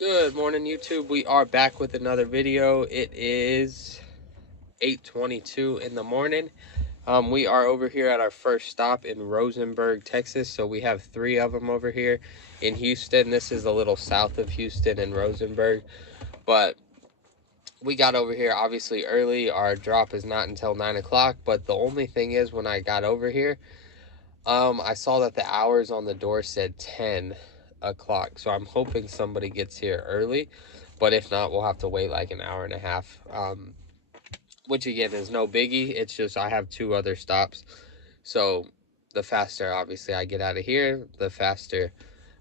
Good morning, YouTube. We are back with another video. It is 8:22 in the morning. We are over here at our first stop in Rosenberg, Texas. So we have three of them over here in Houston. This is a little south of Houston in Rosenberg, but we got over here obviously early. Our drop is not until 9 o'clock, but the only thing is when I got over here, I saw that the hours on the door said 10 o'clock. So I'm hoping somebody gets here early, but if not, we'll have to wait like an hour and a half. Which again is no biggie. It's just I have two other stops. So the faster obviously I get out of here, the faster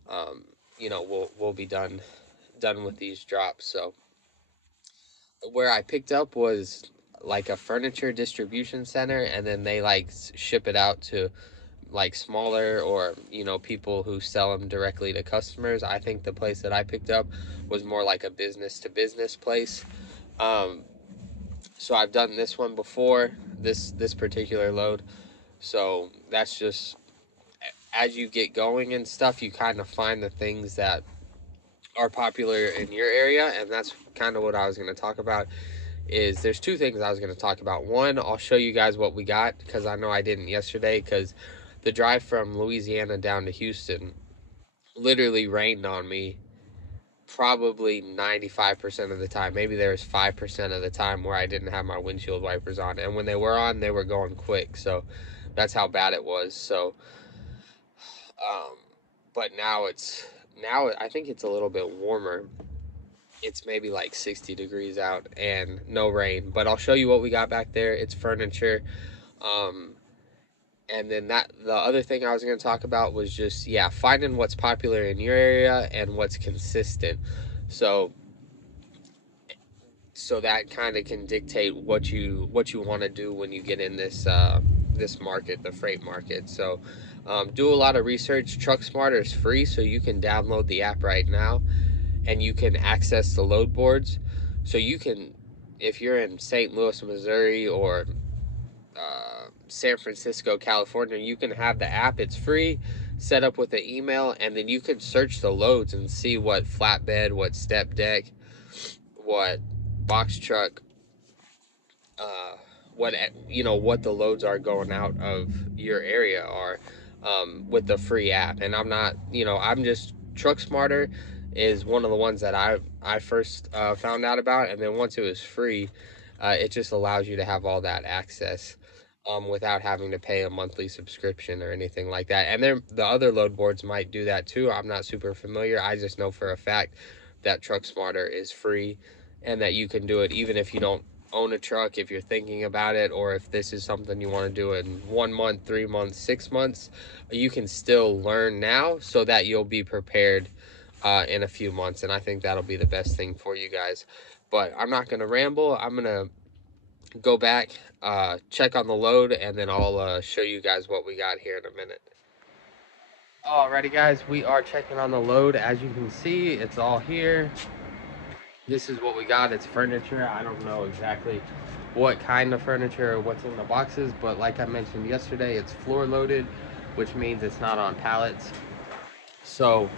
um, we'll be done with these drops. So where I picked up was like a furniture distribution center, and then they like ship it out to like smaller or people who sell them directly to customers. I think the place that I picked up was more like a business to business place. um so I've done this one before, this particular load. So that's just, as you get going and stuff, you kind of find the things that are popular in your area. And that's kind of what I was going to talk about. Is there's two things I was going to talk about. One, I'll show you guys what we got, because I know I didn't yesterday, because the drive from Louisiana down to Houston literally rained on me probably 95% of the time. Maybe there was 5% of the time where I didn't have my windshield wipers on, and when they were on, they were going quick. So that's how bad it was. So but now I think it's a little bit warmer. It's maybe like 60 degrees out and no rain. But I'll show you what we got back there. It's furniture. um and then the other thing I was going to talk about was just, yeah, finding what's popular in your area and what's consistent. So that kind of can dictate what you want to do when you get in this market, the freight market. So do a lot of research. Truck Smarter is free, so you can download the app right now and you can access the load boards. So you can, if you're in St. Louis, Missouri, or San Francisco, California, you can have the app. It's free, set up with an email, and then you can search the loads and see what flatbed, what step deck, what box truck, what what the loads are going out of your area are, with the free app. And I'm just, Truck Smarter is one of the ones that I first found out about, and then once it was free, it just allows you to have all that access, without having to pay a monthly subscription or anything like that. And the other load boards might do that too. I'm not super familiar. I just know for a fact that Truck Smarter is free, and that you can do it even if you don't own a truck. If you're thinking about it, or if this is something you want to do in 1 month, 3 months, 6 months, you can still learn now so that you'll be prepared in a few months. And I think that'll be the best thing for you guys. But I'm not going to ramble. I'm going to go back, check on the load, and then I'll show you guys what we got here in a minute. Alrighty guys, we are checking on the load. As you can see, it's all here. This is what we got. It's furniture. I don't know exactly what kind of furniture or what's in the boxes, but like I mentioned yesterday, it's floor loaded, which means it's not on pallets. So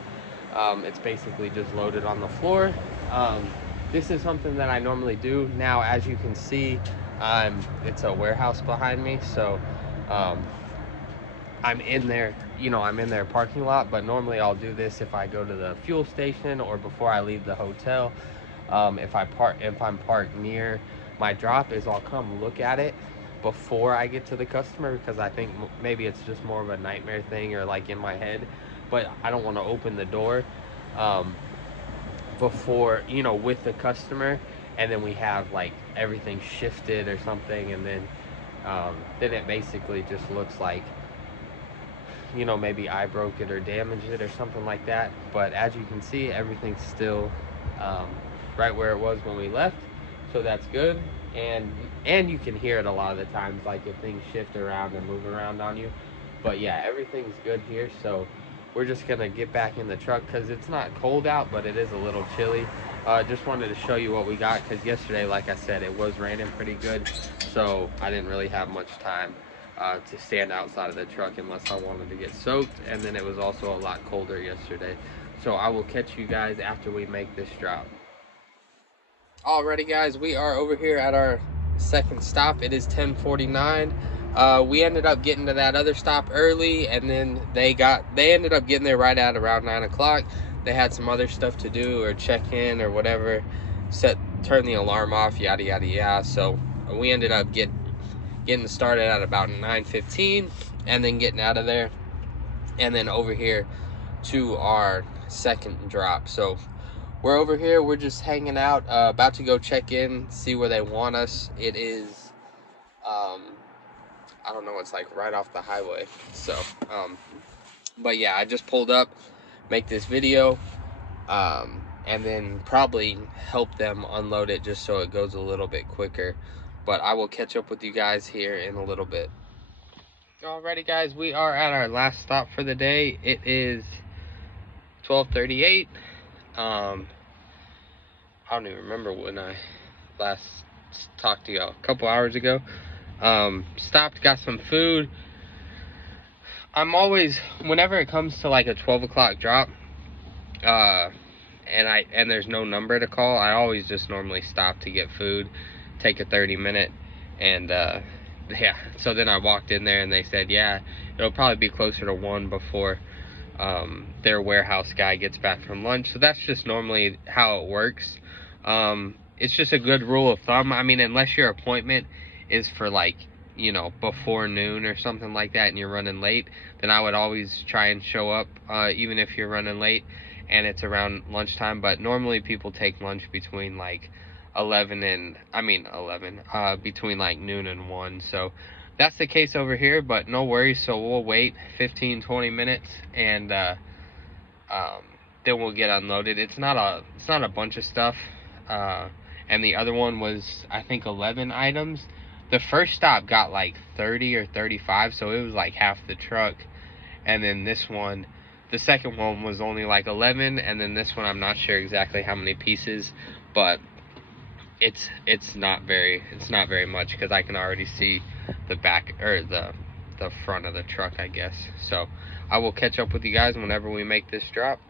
it's basically just loaded on the floor. um, this is something that I normally do. Now, as you can see, it's a warehouse behind me, so um, I'm in there, I'm in their parking lot. But normally I'll do this if I go to the fuel station or before I leave the hotel. If I'm parked near my drop, is I'll come look at it before I get to the customer, because I think maybe it's just more of a nightmare thing, or like in my head. But I don't want to open the door um, before, with the customer, and then we have like everything shifted or something, and then it basically just looks like, maybe I broke it or damaged it or something like that. But as you can see, everything's still um, right where it was when we left, so that's good. And you can hear it a lot of the times, like if things shift around and move around on you. But yeah, everything's good here. So we're just gonna get back in the truck, because it's not cold out, but it is a little chilly. Just wanted to show you what we got, because yesterday, like I said, it was raining pretty good, so I didn't really have much time to stand outside of the truck unless I wanted to get soaked. And then it was also a lot colder yesterday, So I will catch you guys after we make this drop. Alrighty guys, we are over here at our second stop. It is 10:49. We ended up getting to that other stop early, and then they ended up getting there right at around 9 o'clock. They had some other stuff to do or check in or whatever, turn the alarm off, yada yada yada. So we ended up getting started at about 9:15, and then getting out of there, and then over here to our second drop. So we're over here, we're just hanging out, about to go check in, see where they want us. It is, I don't know, it's like right off the highway. So, but yeah, I just pulled up, make this video, and then probably help them unload it just so it goes a little bit quicker. But I will catch up with you guys here in a little bit. Alrighty guys, we are at our last stop for the day. It is 12:38. I don't even remember when I last talked to y'all, a couple hours ago. Stopped, got some food. I'm always, whenever it comes to like a 12 o'clock drop, and there's no number to call, I always just normally stop to get food, take a 30-minute, and yeah. So then I walked in there and they said, yeah, it'll probably be closer to 1 before their warehouse guy gets back from lunch. So that's just normally how it works. It's just a good rule of thumb. I mean, unless your appointment is for like, you know, before noon or something like that and you're running late, then I would always try and show up, even if you're running late and it's around lunchtime. But normally people take lunch between like between like noon and 1. So that's the case over here, but no worries. So we'll wait 15-20 minutes, and then we'll get unloaded. It's not a bunch of stuff, and the other one was, I think, 11 items. The first stop got like 30 or 35, so it was like half the truck. And then this one, the second one, was only like 11, and then this one, I'm not sure exactly how many pieces, but it's not very much, because I can already see the back, or the front of the truck, I guess. So I will catch up with you guys whenever we make this drop.